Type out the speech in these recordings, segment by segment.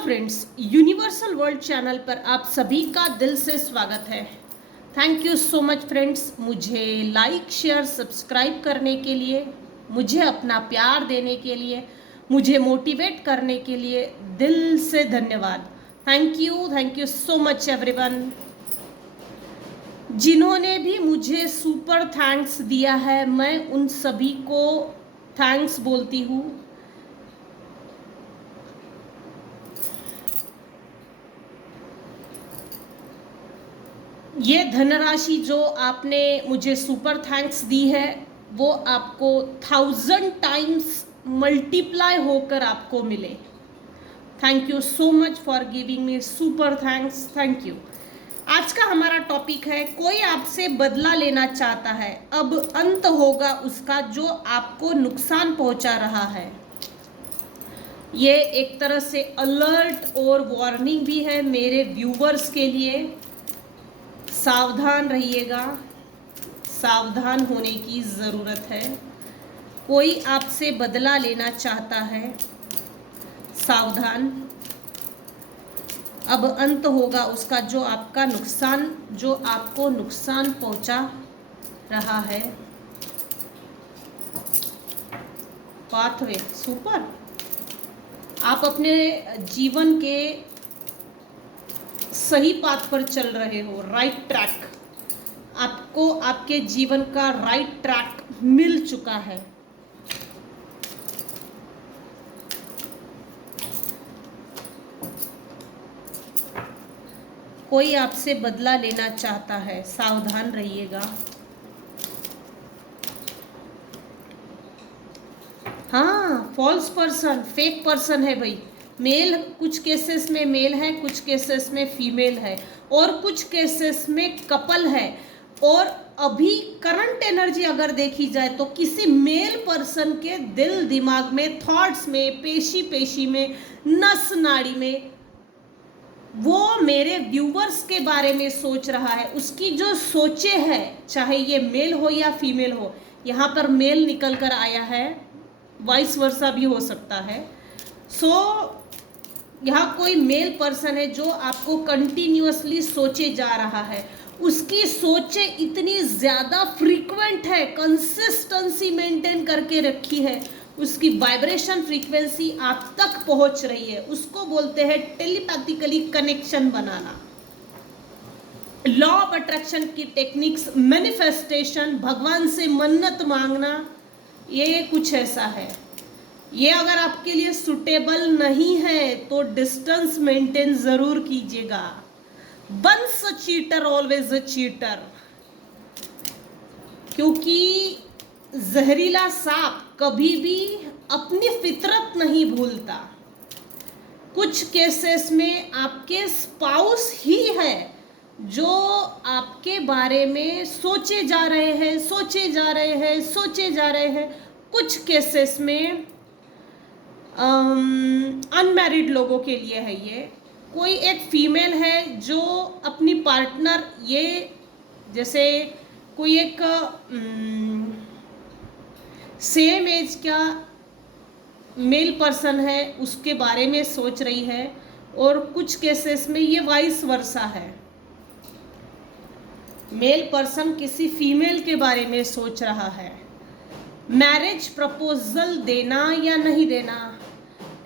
Friends, universal world channel पर आप सभी का दिल से स्वागत है। Thank you so much friends, मुझे लाइक शेयर सब्सक्राइब करने के लिए, मुझे अपना प्यार देने के लिए, मुझे मोटिवेट करने के लिए दिल से धन्यवाद। Thank you so much everyone. जिन्होंने भी मुझे सुपर थैंक्स दिया है, मैं उन सभी को थैंक्स बोलती हूँ। ये धनराशि जो आपने मुझे सुपर थैंक्स दी है, वो आपको 1000 टाइम्स मल्टीप्लाई होकर आपको मिले। Thank you so much for giving me super thanks. Thank you. आज का हमारा टॉपिक है, कोई आपसे बदला लेना चाहता है, अब अंत होगा उसका जो आपको नुकसान पहुंचा रहा है। ये एक तरह से अलर्ट और वार्निंग भी है मेरे व्यूवर्स के लिए। सावधान रहिएगा, सावधान होने की ज़रूरत है। कोई आपसे बदला लेना चाहता है, सावधान, अब अंत होगा उसका जो आपका नुकसान, जो आपको नुकसान पहुंचा रहा है। पाथवे सुपर, आप अपने जीवन के सही पाथ पर चल रहे हो, राइट ट्रैक। आपको आपके जीवन का राइट ट्रैक मिल चुका है। कोई आपसे बदला लेना चाहता है, सावधान रहिएगा। हाँ, फॉल्स पर्सन, फेक पर्सन है भाई। मेल, कुछ केसेस में मेल है, कुछ केसेस में फीमेल है, और कुछ केसेस में कपल है। और अभी करंट एनर्जी अगर देखी जाए तो किसी मेल पर्सन के दिल दिमाग में, थॉट्स में, पेशी पेशी में, नस नाड़ी में वो मेरे व्यूवर्स के बारे में सोच रहा है। उसकी जो सोचे है, चाहे ये मेल हो या फीमेल हो, यहाँ पर मेल निकल कर आया है, वाइस वर्सा भी हो सकता है। सो यहाँ कोई मेल पर्सन है जो आपको कंटिन्यूअसली सोचे जा रहा है। उसकी सोचे इतनी ज़्यादा फ्रीक्वेंट है, कंसिस्टेंसी मेंटेन करके रखी है, उसकी वाइब्रेशन फ्रीक्वेंसी आप तक पहुंच रही है। उसको बोलते हैं telepathically connection banana, law of attraction की टेक्निक्स, मैनिफेस्टेशन, भगवान से मन्नत मांगना, ये कुछ ऐसा है। ये अगर आपके लिए सुटेबल नहीं है तो डिस्टेंस मेंटेन जरूर कीजिएगा। Once a cheater always a cheater, क्योंकि जहरीला सांप कभी भी अपनी फितरत नहीं भूलता। कुछ केसेस में आपके स्पाउस ही है जो आपके बारे में सोचे जा रहे हैं, सोचे जा रहे हैं, सोचे जा रहे हैं। कुछ केसेस में अनमैरिड लोगों के लिए है ये। कोई एक फीमेल है जो अपनी पार्टनर, ये जैसे कोई एक सेम एज का मेल पर्सन है, उसके बारे में सोच रही है। और कुछ केसेस में ये वाइस वर्सा है, मेल पर्सन किसी फीमेल के बारे में सोच रहा है। मैरिज प्रपोजल देना या नहीं देना,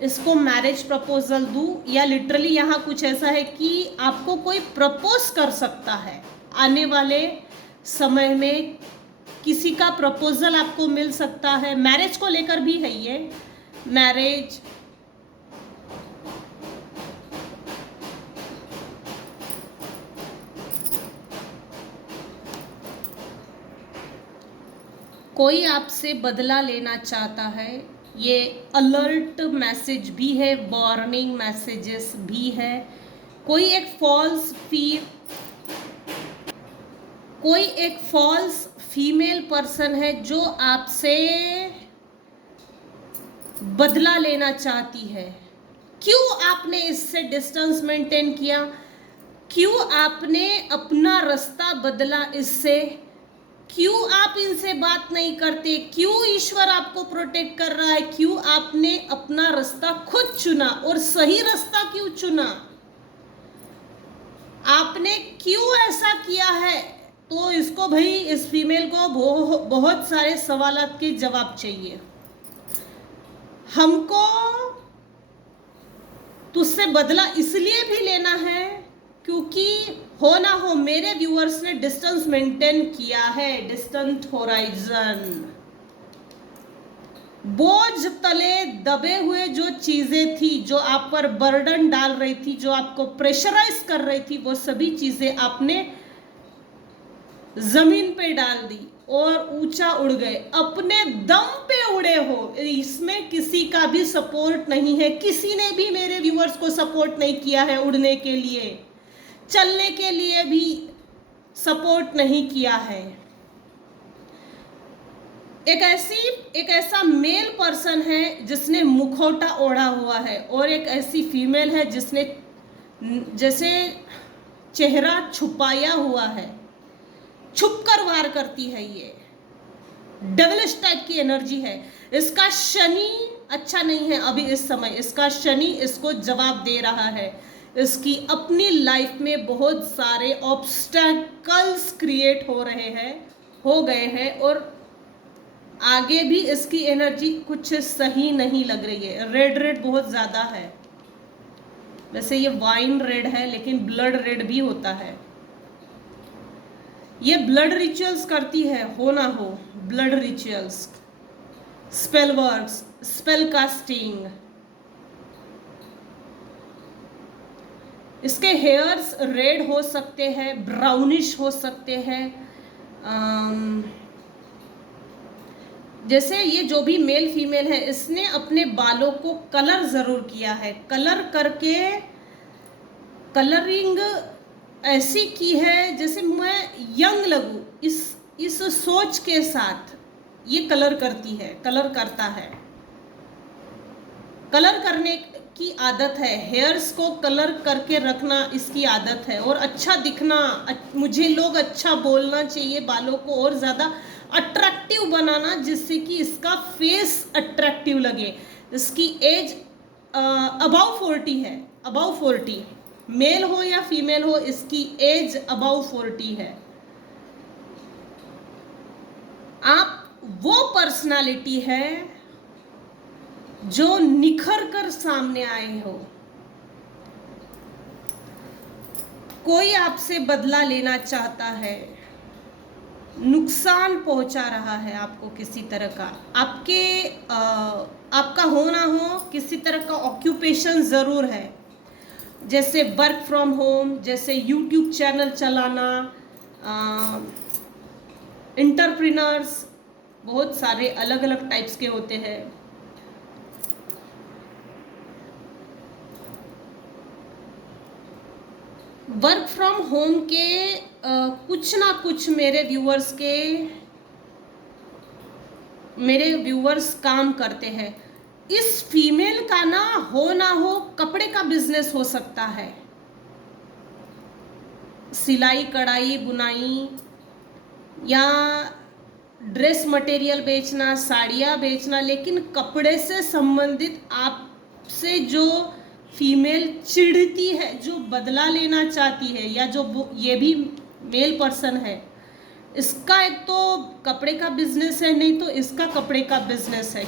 इसको मैरिज प्रपोजल दूं या लिटरली यहाँ कुछ ऐसा है कि आपको कोई प्रपोज कर सकता है आने वाले समय में, किसी का प्रपोजल आपको मिल सकता है। मैरिज को लेकर भी है ये, मैरिज, कोई आपसे बदला लेना चाहता है। ये अलर्ट मैसेज भी है, वार्निंग मैसेजेस भी है। कोई एक फॉल्स फीमेल पर्सन है जो आपसे बदला लेना चाहती है। क्यों आपने इससे डिस्टेंस मेंटेन किया, क्यों आपने अपना रास्ता बदला इससे, क्यों आप इनसे बात नहीं करते? क्यों ईश्वर आपको प्रोटेक्ट कर रहा है? क्यों आपने अपना रास्ता खुद चुना और सही रास्ता क्यों चुना? आपने क्यों ऐसा किया है? तो इसको भाई, इस फीमेल को बहुत सारे सवालात के जवाब चाहिए। हमको तुझसे बदला इसलिए भी लेना है क्योंकि हो ना हो मेरे व्यूअर्स ने डिस्टेंस मेंटेन किया है, डिस्टेंट होराइजन। बोझ तले दबे हुए जो चीजें थी, जो आप पर बर्डन डाल रही थी, जो आपको प्रेशराइज कर रही थी, वो सभी चीजें आपने जमीन पे डाल दी और ऊंचा उड़ गए, अपने दम पे उड़े हो। इसमें किसी का भी सपोर्ट नहीं है, किसी ने भी मेरे व्यूअर्स को सपोर्ट नहीं किया है उड़ने के लिए, चलने के लिए भी सपोर्ट नहीं किया है। एक ऐसा मेल पर्सन है जिसने मुखौटा ओढ़ा हुआ है और एक ऐसी फीमेल है जिसने जैसे चेहरा छुपाया हुआ है, छुप कर वार करती है। ये डेविलिश टाइप की एनर्जी है। इसका शनि अच्छा नहीं है अभी इस समय, इसका शनि इसको जवाब दे रहा है। इसकी अपनी लाइफ में बहुत सारे ऑब्स्टेकल्स क्रिएट हो गए हैं और आगे भी इसकी एनर्जी कुछ सही नहीं लग रही है। रेड बहुत ज़्यादा है। वैसे ये वाइन रेड है लेकिन ब्लड रेड भी होता है। ये ब्लड रिचुअल्स करती है, हो ना हो blood rituals, spell works, spell casting. इसके हेयर्स रेड हो सकते हैं, ब्राउनिश हो सकते हैं। जैसे ये जो भी मेल फीमेल है, इसने अपने बालों को कलर जरूर किया है, कलर करके कलरिंग ऐसी की है जैसे मैं यंग लगूं, इस सोच के साथ ये कलर करती है, कलर करता है। कलर करने की आदत है, हेयर्स को कलर करके रखना इसकी आदत है। और अच्छा दिखना, मुझे लोग अच्छा बोलना चाहिए, बालों को और ज़्यादा अट्रैक्टिव बनाना जिससे कि इसका फेस अट्रैक्टिव लगे। इसकी एज अबाउ 40 है, अबाउ 40, मेल हो या फीमेल हो, इसकी एज अबाउ 40 है। आप वो पर्सनालिटी है जो निखर कर सामने आए हो। कोई आपसे बदला लेना चाहता है, नुकसान पहुंचा रहा है आपको किसी तरह का, आपका हो ना हो किसी तरह का ऑक्यूपेशन ज़रूर है, जैसे वर्क फ्रॉम होम, जैसे यूट्यूब चैनल चलाना, एंटरप्रेन्योर्स, बहुत सारे अलग अलग टाइप्स के होते हैं। वर्क फ्रॉम होम के कुछ ना कुछ मेरे व्यूअर्स काम करते हैं। इस फीमेल का ना हो कपड़े का बिजनेस हो सकता है, सिलाई कढ़ाई बुनाई या ड्रेस मटेरियल बेचना, साड़ियाँ बेचना, लेकिन कपड़े से संबंधित आपसे जो फीमेल चिढ़ती है, जो बदला लेना चाहती है, या जो ये भी मेल पर्सन है, इसका एक तो कपड़े का बिजनेस है, नहीं तो इसका कपड़े का बिजनेस है,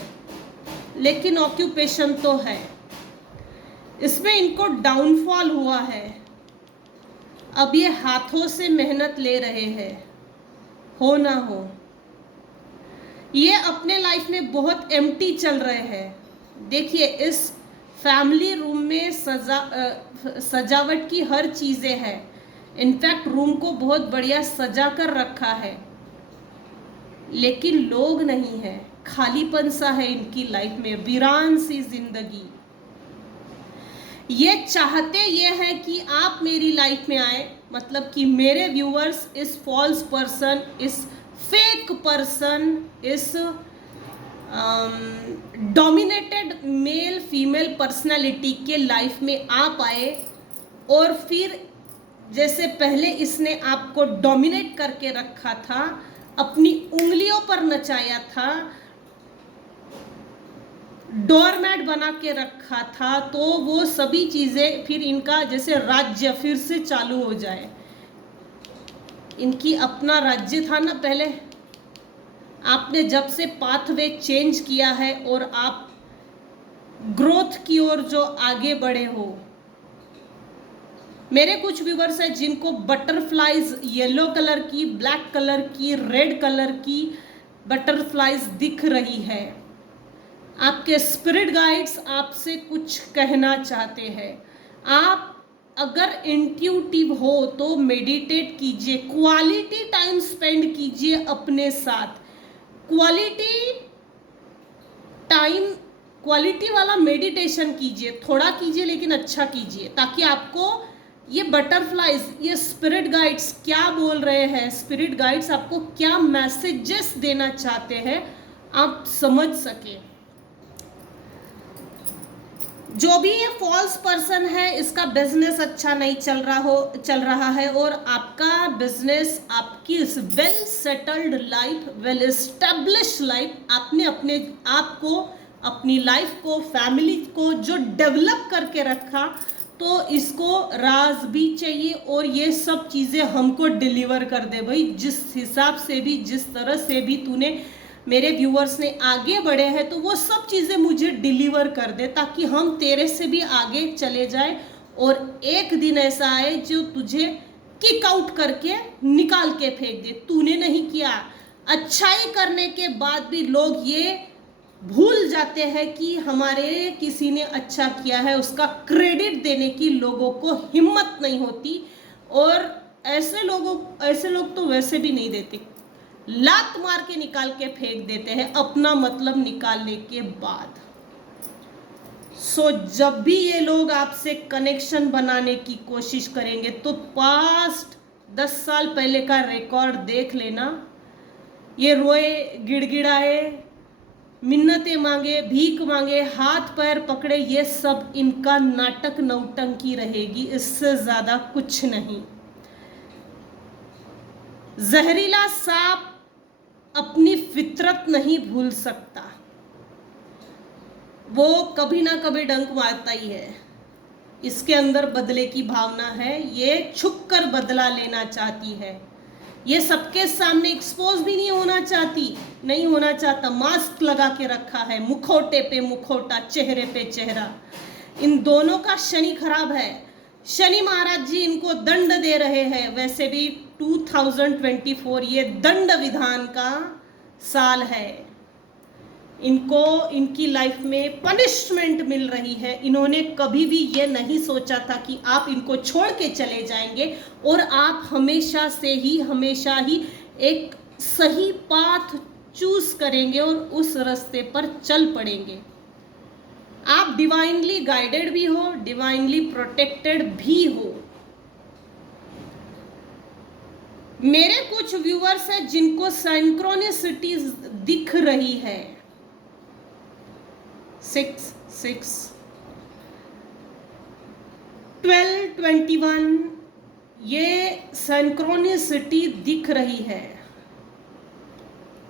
लेकिन ऑक्यूपेशन तो है। इसमें इनको डाउनफॉल हुआ है। अब ये हाथों से मेहनत ले रहे हैं, हो ना हो। ये अपने लाइफ में बहुत एम्प्टी चल रहे हैं। देखिए, इस फैमिली रूम में सजावट की हर चीज़ें है। इनफैक्ट रूम को बहुत बढ़िया सजा कर रखा है, लेकिन लोग नहीं है, खालीपन सा है इनकी लाइफ में, वीरान सी जिंदगी। ये चाहते ये है कि आप मेरी लाइफ में आए, मतलब कि मेरे व्यूअर्स इस फॉल्स पर्सन, इस फेक पर्सन, इस डोमिनेटेड मेल फीमेल पर्सनालिटी के लाइफ में आप आए, और फिर जैसे पहले इसने आपको डोमिनेट करके रखा था, अपनी उंगलियों पर नचाया था, डोरमैट बना के रखा था, तो वो सभी चीजें फिर इनका जैसे राज्य फिर से चालू हो जाए। इनकी अपना राज्य था ना पहले। आपने जब से पाथवे चेंज किया है और आप ग्रोथ की ओर जो आगे बढ़े हो। मेरे कुछ व्यूवर्स हैं जिनको बटरफ्लाइज येलो कलर की, ब्लैक कलर की, रेड कलर की बटरफ्लाइज दिख रही है। आपके स्पिरिट गाइड्स आपसे कुछ कहना चाहते हैं। आप अगर इंट्यूटिव हो तो मेडिटेट कीजिए, क्वालिटी टाइम स्पेंड कीजिए अपने साथ। क्वालिटी टाइम, क्वालिटी वाला मेडिटेशन कीजिए, थोड़ा कीजिए लेकिन अच्छा कीजिए, ताकि आपको ये बटरफ्लाइज, ये स्पिरिट गाइड्स क्या बोल रहे हैं, स्पिरिट गाइड्स आपको क्या मैसेजेस देना चाहते हैं, आप समझ सके। जो भी ये फॉल्स पर्सन है, इसका बिजनेस अच्छा नहीं चल रहा है और आपका बिजनेस, आपकी well settled life, well establish life, आपने अपने आप को, अपनी लाइफ को, फैमिली को जो डेवलप करके रखा, तो इसको राज भी चाहिए और ये सब चीज़ें हमको डिलीवर कर दे भाई। जिस हिसाब से भी, जिस तरह से भी तूने, मेरे व्यूअर्स ने आगे बढ़े हैं, तो वो सब चीज़ें मुझे डिलीवर कर दे, ताकि हम तेरे से भी आगे चले जाए और एक दिन ऐसा आए जो तुझे किक आउट करके निकाल के फेंक दे। तूने नहीं किया। अच्छाई करने के बाद भी लोग ये भूल जाते हैं कि हमारे किसी ने अच्छा किया है, उसका क्रेडिट देने की लोगों को हिम्मत नहीं होती। और ऐसे लोग तो वैसे भी नहीं देते, लात मार के निकाल के फेंक देते हैं अपना मतलब निकालने के बाद। सो जब भी ये लोग आपसे कनेक्शन बनाने की कोशिश करेंगे तो पास्ट 10 साल पहले का रिकॉर्ड देख लेना। ये रोए, गिड़गिड़ाए, मिन्नतें मांगे, भीख मांगे, हाथ पैर पकड़े, ये सब इनका नाटक नौटंकी रहेगी, इससे ज्यादा कुछ नहीं। जहरीला सांप अपनी फितरत नहीं भूल सकता, वो कभी ना कभी डंक मारता ही है। इसके अंदर बदले की भावना है, ये छुप कर बदला लेना चाहती है। ये सबके सामने एक्सपोज भी नहीं होना चाहता। मास्क लगा के रखा है, मुखौटे पे मुखौटा, चेहरे पे चेहरा। इन दोनों का शनि खराब है। शनि महाराज जी इनको दंड दे रहे हैं। वैसे भी 2024 ये दंड विधान का साल है। इनको इनकी लाइफ में पनिशमेंट मिल रही है। इन्होंने कभी भी ये नहीं सोचा था कि आप इनको छोड़ के चले जाएंगे और आप हमेशा ही एक सही पाथ चूज करेंगे और उस रास्ते पर चल पड़ेंगे। आप डिवाइनली गाइडेड भी हो, डिवाइनली प्रोटेक्टेड भी हो। मेरे कुछ व्यूअर्स हैं जिनको सिंक्रोनिसिटीज दिख रही है। 6, 6, 12, 21, ये सिंक्रोनिसिटी दिख रही है।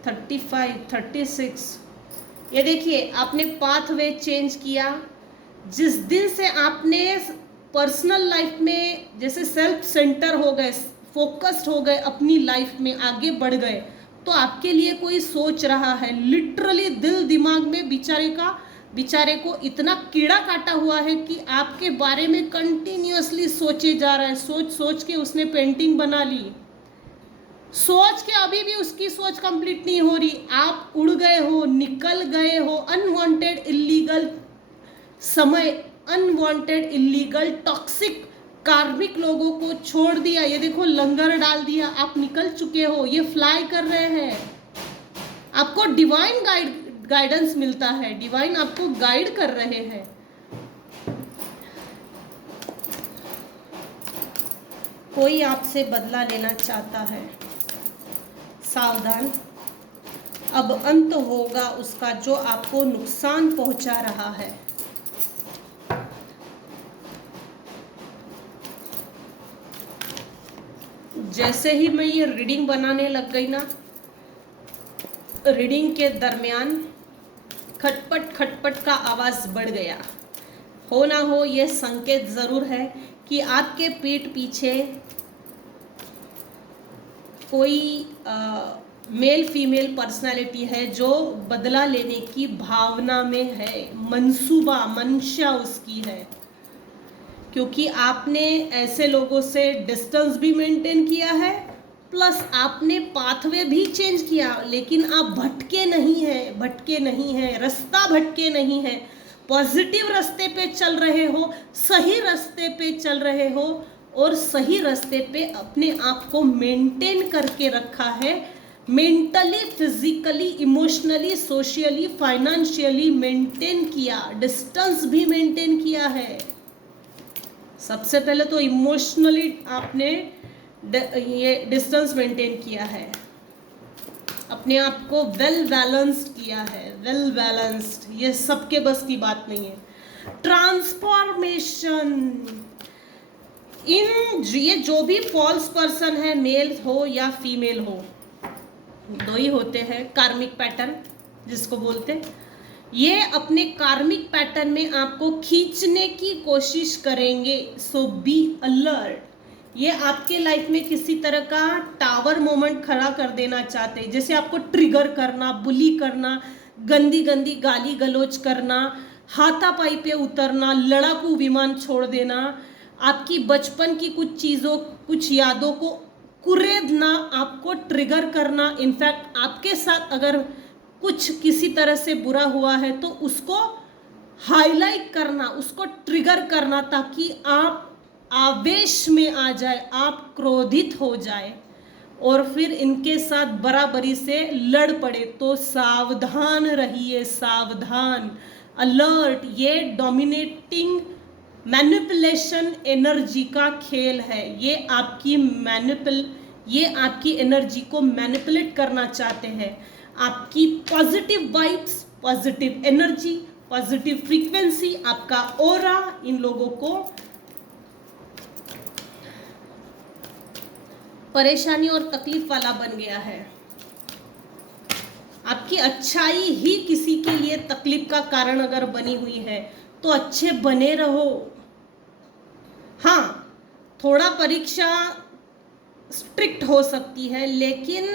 35, 36, ये देखिए आपने पाथवे चेंज किया। जिस दिन से आपने पर्सनल लाइफ में जैसे सेल्फ सेंटर हो गए, फोकस्ड हो गए, अपनी लाइफ में आगे बढ़ गए, तो आपके लिए कोई सोच रहा है। लिटरली दिल दिमाग में बेचारे को इतना कीड़ा काटा हुआ है कि आपके बारे में कंटिन्यूअसली सोचे जा रहा है। सोच के उसने पेंटिंग बना ली, सोच के अभी भी उसकी सोच कंप्लीट नहीं हो रही। आप उड़ गए हो, निकल गए हो, अनवांटेड इलीगल समय, अनवांटेड इलीगल टॉक्सिक कार्मिक लोगों को छोड़ दिया। ये देखो लंगर डाल दिया, आप निकल चुके हो। ये फ्लाई कर रहे हैं। आपको डिवाइन गाइडेंस मिलता है, डिवाइन आपको गाइड कर रहे हैं। कोई आपसे बदला लेना चाहता है, सावधान। अब अंत होगा उसका जो आपको नुकसान पहुंचा रहा है। जैसे ही मैं ये रीडिंग बनाने लग गई ना, रीडिंग के दरमियान खटपट खटपट का आवाज़ बढ़ गया, हो ना हो ये संकेत ज़रूर है कि आपके पीठ पीछे कोई मेल फीमेल पर्सनालिटी है जो बदला लेने की भावना में है, मंसूबा मंशा उसकी है, क्योंकि आपने ऐसे लोगों से डिस्टेंस भी मेंटेन किया है, प्लस आपने पाथवे भी चेंज किया, लेकिन आप भटके नहीं हैं, रास्ता भटके नहीं हैं, पॉजिटिव रास्ते पे चल रहे हो, सही रास्ते पे चल रहे हो और सही रास्ते पे अपने आप को मेंटेन करके रखा है, mentally, physically, emotionally, socially, financially maintain किया, डिस्टेंस भी मेंटेन किया है। सबसे पहले तो इमोशनली आपने ये डिस्टेंस मेंटेन किया है, अपने आप को वेल बैलेंस्ड किया है, वेल बैलेंस्ड, ये सबके बस की बात नहीं है। ट्रांसफॉर्मेशन, ये जो भी फॉल्स पर्सन है, मेल हो या फीमेल हो, दो ही होते हैं, कार्मिक पैटर्न जिसको बोलते हैं, ये अपने कार्मिक पैटर्न में आपको खींचने की कोशिश करेंगे, सो बी अलर्ट। ये आपके लाइफ में किसी तरह का टावर मोमेंट खड़ा कर देना चाहते हैं, जैसे आपको ट्रिगर करना, बुली करना, गंदी गंदी गाली गलौज करना, हाथापाई पे उतरना, लड़ाकू विमान छोड़ देना, आपकी बचपन की कुछ चीज़ों, कुछ यादों को कुरेदना, आपको ट्रिगर करना। इनफैक्ट आपके साथ अगर कुछ किसी तरह से बुरा हुआ है तो उसको हाईलाइट करना, उसको ट्रिगर करना, ताकि आप आवेश में आ जाए, आप क्रोधित हो जाए और फिर इनके साथ बराबरी से लड़ पड़े। तो सावधान रहिए, सावधान, अलर्ट। ये डोमिनेटिंग मैनिपुलेशन एनर्जी का खेल है, ये आपकी एनर्जी को मैनिपुलेट करना चाहते हैं, आपकी positive vibes, positive energy, positive frequency, आपका ऑरा इन लोगों को परेशानी और तकलीफ वाला बन गया है। आपकी अच्छाई ही किसी के लिए तकलीफ का कारण अगर बनी हुई है तो अच्छे बने रहो। हाँ, थोड़ा परीक्षा स्ट्रिक्ट हो सकती है, लेकिन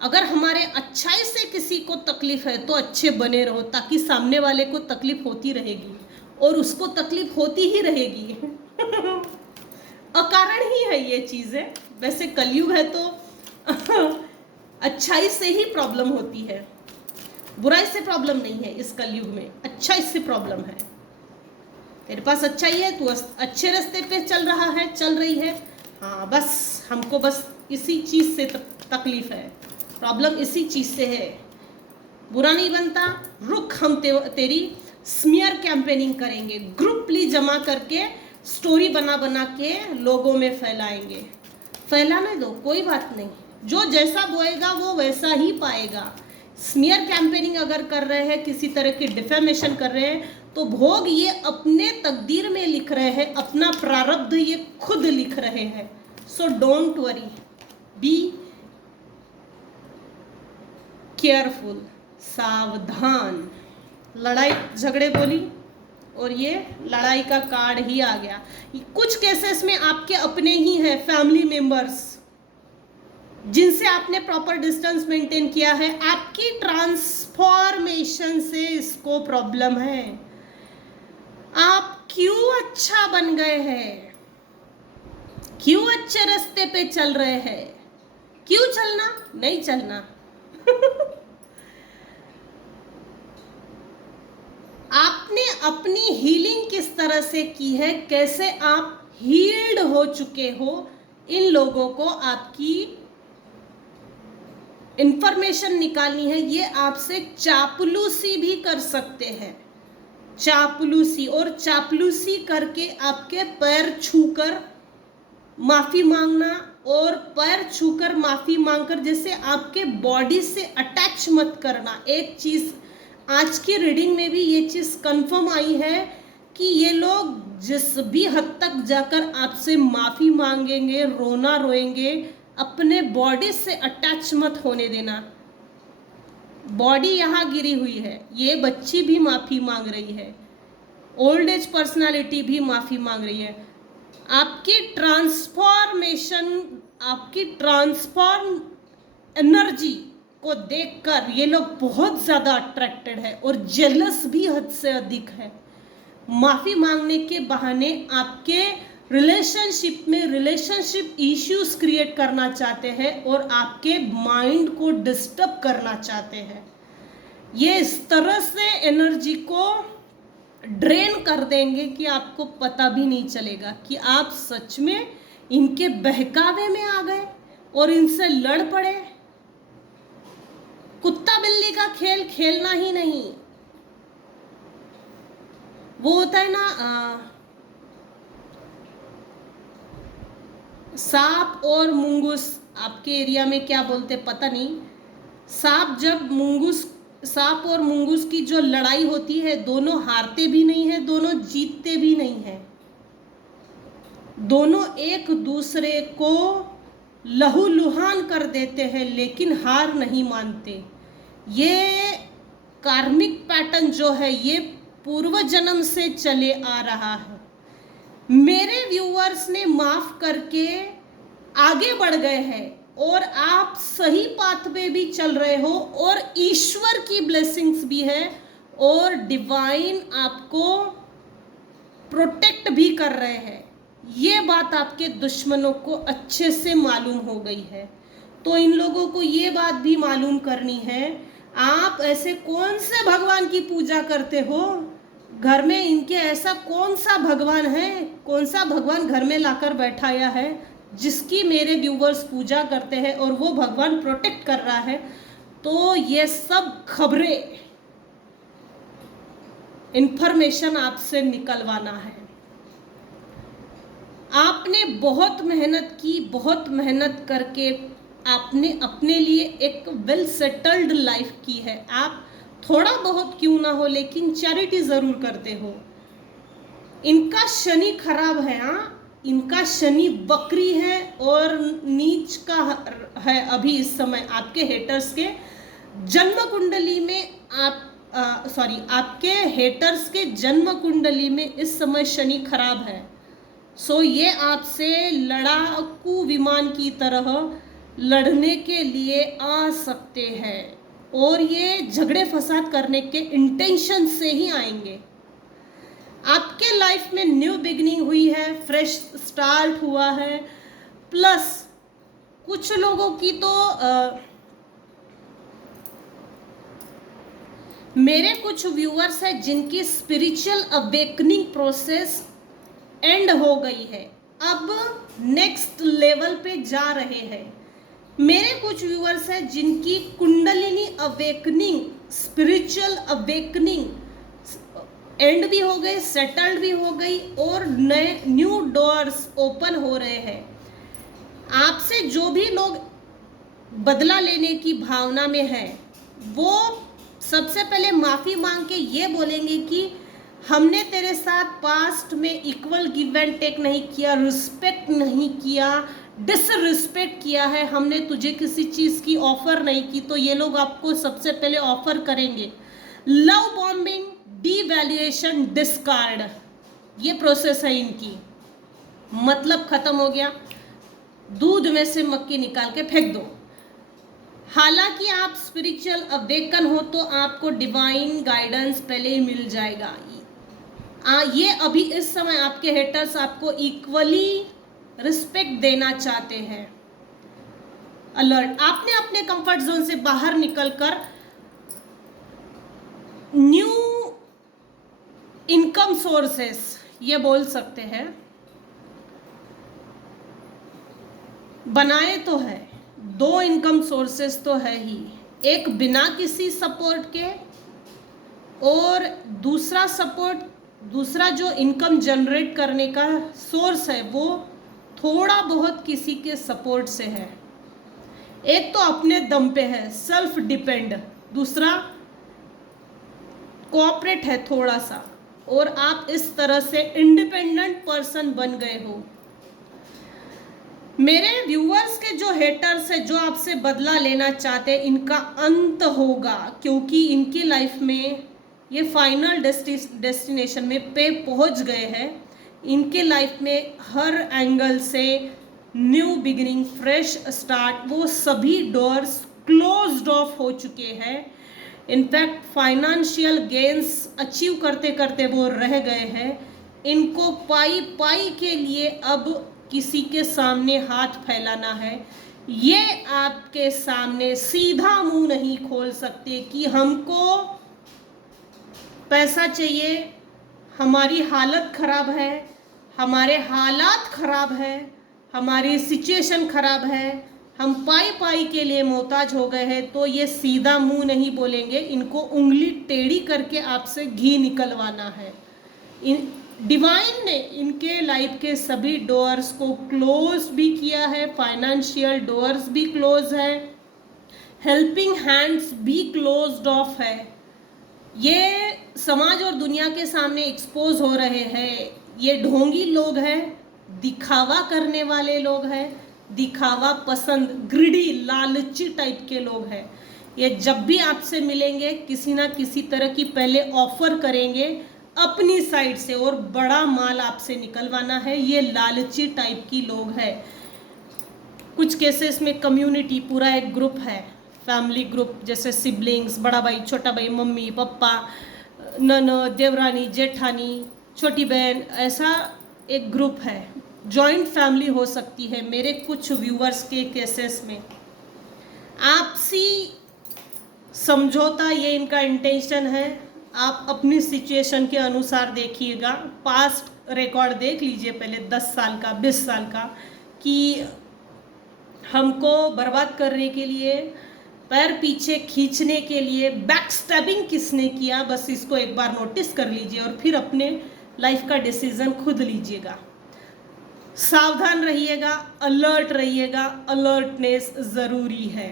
अगर हमारे अच्छाई से किसी को तकलीफ है तो अच्छे बने रहो, ताकि सामने वाले को तकलीफ होती रहेगी और उसको तकलीफ होती ही रहेगी। अकारण ही है ये चीज़ें। वैसे कलयुग है तो अच्छाई से ही प्रॉब्लम होती है, बुराई से प्रॉब्लम नहीं है इस कलयुग में, अच्छाई से प्रॉब्लम है। तेरे पास अच्छाई है, तू अच्छे रास्ते पे चल रहा है, चल रही है, हाँ, बस हमको बस इसी चीज़ से तकलीफ है, प्रॉब्लम इसी चीज़ से है। बुरा नहीं बनता, रुक, हम तेरी स्मीयर कैंपेनिंग करेंगे, ग्रुपली जमा करके स्टोरी बना बना के लोगों में फैलाएंगे। फैलाने दो, कोई बात नहीं, जो जैसा बोएगा वो वैसा ही पाएगा। स्मीयर कैंपेनिंग अगर कर रहे हैं, किसी तरह की डिफेमेशन कर रहे हैं, तो भोग ये अपने तकदीर में लिख रहे हैं, अपना प्रारब्ध ये खुद लिख रहे हैं। So don't worry, be careful, सावधान। लड़ाई झगड़े बोली और ये लड़ाई का कार्ड ही आ गया। कुछ केसेस में आपके अपने ही हैं, फैमिली मेंबर्स, जिनसे आपने प्रॉपर डिस्टेंस मेंटेन किया है, आपकी ट्रांसफॉर्मेशन से इसको प्रॉब्लम है। आप क्यों अच्छा बन गए हैं, क्यों अच्छे रास्ते पे चल रहे हैं, क्यों चलना नहीं चलना। आपने अपनी हीलिंग किस तरह से की है, कैसे आप हील्ड हो चुके हो, इन लोगों को आपकी इंफॉर्मेशन निकालनी है। ये आपसे चापलूसी भी कर सकते हैं, चापलूसी, और चापलूसी करके आपके पैर छूकर माफ़ी मांगना, और पैर छूकर माफ़ी मांगकर जैसे आपके बॉडी से अटैच मत करना। एक चीज़ आज की रीडिंग में भी ये चीज़ कंफर्म आई है कि ये लोग जिस भी हद तक जाकर आपसे माफ़ी मांगेंगे, रोना रोएंगे, अपने बॉडी से अटैच मत होने देना। बॉडी यहाँ गिरी हुई है, ये बच्ची भी माफ़ी मांग रही है, ओल्ड एज पर्सनालिटी भी माफ़ी मांग रही है। आपकी ट्रांसफॉर्मेशन, आपकी ट्रांसफॉर्म एनर्जी को देखकर ये लोग बहुत ज़्यादा अट्रैक्टेड है और जेलस भी हद से अधिक है। माफ़ी मांगने के बहाने आपके रिलेशनशिप में रिलेशनशिप इश्यूज क्रिएट करना चाहते हैं और आपके माइंड को डिस्टर्ब करना चाहते हैं। ये इस तरह से एनर्जी को ड्रेन कर देंगे कि आपको पता भी नहीं चलेगा कि आप सच में इनके बहकावे में आ गए और इनसे लड़ पड़े। कुत्ता बिल्ली का खेल खेलना ही नहीं, वो होता है ना सांप और मुंगूस, आपके एरिया में क्या बोलते पता नहीं। सांप और मुंगूस की जो लड़ाई होती है, दोनों हारते भी नहीं है, दोनों जीतते भी नहीं है, दोनों एक दूसरे को लहूलुहान कर देते हैं लेकिन हार नहीं मानते। ये कार्मिक पैटर्न जो है ये पूर्व जन्म से चले आ रहा है। मेरे व्यूअर्स ने माफ करके आगे बढ़ गए हैं और आप सही पाथ पे भी चल रहे हो और ईश्वर की ब्लेसिंग्स भी है और डिवाइन आपको प्रोटेक्ट भी कर रहे हैं। ये बात आपके दुश्मनों को अच्छे से मालूम हो गई है, तो इन लोगों को ये बात भी मालूम करनी है, आप ऐसे कौन से भगवान की पूजा करते हो घर में, इनके ऐसा कौन सा भगवान है, कौन सा भगवान घर में लाकर बैठाया है जिसकी मेरे व्यूवर्स पूजा करते हैं और वो भगवान प्रोटेक्ट कर रहा है। तो ये सब खबरें, इंफॉर्मेशन आपसे निकलवाना है। आपने बहुत मेहनत की, बहुत मेहनत करके आपने अपने लिए एक वेल सेटल्ड लाइफ की है। आप थोड़ा बहुत क्यों ना हो लेकिन चैरिटी ज़रूर करते हो। इनका शनि खराब है, इनका शनि बकरी है और नीच का है। अभी इस समय आपके हेटर्स के जन्म कुंडली में आपके हेटर्स के जन्म कुंडली में इस समय शनि खराब है। सो ये आपसे लड़ाकू विमान की तरह लड़ने के लिए आ सकते हैं और ये झगड़े फसाद करने के इंटेंशन से ही आएंगे। आपके लाइफ में न्यू बिगिनिंग हुई है, फ्रेश स्टार्ट हुआ है, प्लस कुछ लोगों की तो मेरे कुछ व्यूअर्स हैं जिनकी स्पिरिचुअल अवेकनिंग प्रोसेस एंड हो गई है, अब नेक्स्ट लेवल पे जा रहे हैं। मेरे कुछ व्यूअर्स हैं जिनकी kundalini awakening, spiritual awakening and भी हो गए, सेटल्ड भी हो गई और नए न्यू डोर्स ओपन हो रहे हैं। आपसे जो भी लोग बदला लेने की भावना में है वो सबसे पहले माफ़ी मांग के ये बोलेंगे कि हमने तेरे साथ पास्ट में इक्वल गिव एंड टेक नहीं किया, रिस्पेक्ट नहीं किया, डिसरिस्पेक्ट किया है, हमने तुझे किसी चीज़ की ऑफर नहीं की। तो ये लोग आपको सबसे पहले ऑफर करेंगे लव बॉम्बिंग, डीवैल्यूएशन, डिस्कार्ड। ये प्रोसेस है इनकी। मतलब खत्म हो गया, दूध में से मक्खी निकाल के फेंक दो। हालांकि आप स्पिरिचुअल अवेकन हो तो आपको डिवाइन गाइडेंस पहले ही मिल जाएगा। ये अभी इस समय आपके हेटर्स आपको इक्वली रिस्पेक्ट देना चाहते हैं। अलर्ट, आपने अपने कंफर्ट जोन से बाहर निकलकर न्यू इनकम सोर्सेस ये बोल सकते हैं बनाए तो है। दो इनकम सोर्सेस तो है ही, एक बिना किसी सपोर्ट के और दूसरा जो इनकम जनरेट करने का सोर्स है वो थोड़ा बहुत किसी के सपोर्ट से है। एक तो अपने दम पे है, सेल्फ डिपेंड, दूसरा कोऑपरेट है थोड़ा सा, और आप इस तरह से इंडिपेंडेंट पर्सन बन गए हो। मेरे व्यूअर्स के जो हेटर्स है, जो आपसे बदला लेना चाहते हैं, इनका अंत होगा, क्योंकि इनकी लाइफ में ये फाइनल डेस्टिनेशन में पे पहुंच गए हैं। इनके लाइफ में हर एंगल से न्यू बिगिनिंग, फ्रेश स्टार्ट, वो सभी डोर्स क्लोज्ड ऑफ हो चुके हैं। इनफैक्ट फाइनेंशियल गेन्स अचीव करते करते वो रह गए हैं। इनको पाई पाई के लिए अब किसी के सामने हाथ फैलाना है। ये आपके सामने सीधा मुंह नहीं खोल सकते कि हमको पैसा चाहिए, हमारी हालत खराब है, हमारे हालात खराब है, हमारी सिचुएशन खराब है, हम पाई पाई के लिए मोहताज हो गए हैं। तो ये सीधा मुंह नहीं बोलेंगे, इनको उंगली टेढ़ी करके आपसे घी निकलवाना है। डिवाइन ने इनके लाइफ के सभी डोर्स को क्लोज भी किया है, फाइनेंशियल डोर्स भी क्लोज है, हेल्पिंग हैंड्स भी क्लोज्ड ऑफ है। ये समाज और दुनिया के सामने एक्सपोज हो रहे हैं। ये ढोंगी लोग हैं, दिखावा करने वाले लोग हैं, दिखावा पसंद, ग्रिडी, लालची टाइप के लोग हैं। ये जब भी आपसे मिलेंगे किसी ना किसी तरह की पहले ऑफर करेंगे अपनी साइड से, और बड़ा माल आपसे निकलवाना है। ये लालची टाइप की लोग हैं। कुछ केसेस में कम्युनिटी, पूरा एक ग्रुप है, फैमिली ग्रुप, जैसे सिबलिंग्स, बड़ा भाई, छोटा भाई, मम्मी पापा, ननद, देवरानी, जेठानी, छोटी बहन, ऐसा एक ग्रुप है। जॉइंट फैमिली हो सकती है। मेरे कुछ व्यूअर्स के केसेस में आपसी समझौता, ये इनका इंटेंशन है। आप अपनी सिचुएशन के अनुसार देखिएगा, पास्ट रिकॉर्ड देख लीजिए पहले 10 साल का, 20 साल का, कि हमको बर्बाद करने के लिए, पैर पीछे खींचने के लिए बैक स्टैबिंग किसने किया, बस इसको एक बार नोटिस कर लीजिए और फिर अपने लाइफ का डिसीजन खुद लीजिएगा। सावधान रहिएगा, अलर्ट रहिएगा, अलर्टनेस ज़रूरी है।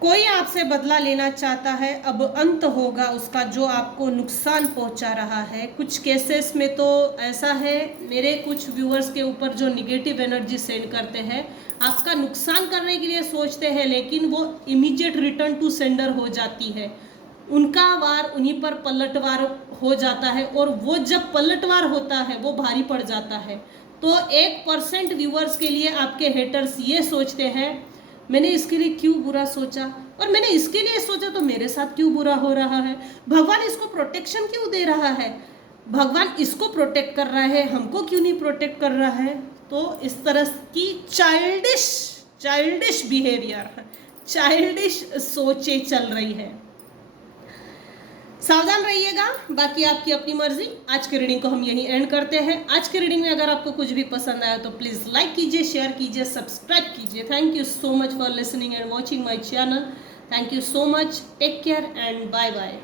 कोई आपसे बदला लेना चाहता है, अब अंत होगा उसका, जो आपको नुकसान पहुंचा रहा है। कुछ केसेस में तो ऐसा है, मेरे कुछ व्यूअर्स के ऊपर जो निगेटिव एनर्जी सेंड करते हैं, आपका नुकसान करने के लिए सोचते हैं, लेकिन वो इमीडिएट रिटर्न टू सेंडर हो जाती है। उनका वार उन्हीं पर पलटवार हो जाता है, और वो जब पलटवार होता है वो भारी पड़ जाता है। तो 1% व्यूअर्स के लिए आपके हेटर्स ये सोचते हैं, मैंने इसके लिए क्यों बुरा सोचा, और मैंने इसके लिए सोचा तो मेरे साथ क्यों बुरा हो रहा है, भगवान इसको प्रोटेक्शन क्यों दे रहा है, भगवान इसको प्रोटेक्ट कर रहा है, हमको क्यों नहीं प्रोटेक्ट कर रहा है। तो इस तरह की चाइल्डिश बिहेवियर, चाइल्डिश सोचें चल रही है। सावधान रहिएगा, बाकी आपकी अपनी मर्जी। आज के रीडिंग को हम यहीं एंड करते हैं। आज के रीडिंग में अगर आपको कुछ भी पसंद आया तो प्लीज़ लाइक कीजिए, शेयर कीजिए, सब्सक्राइब कीजिए। Thank you so much for listening and watching my channel. Thank you so much, take care and bye bye.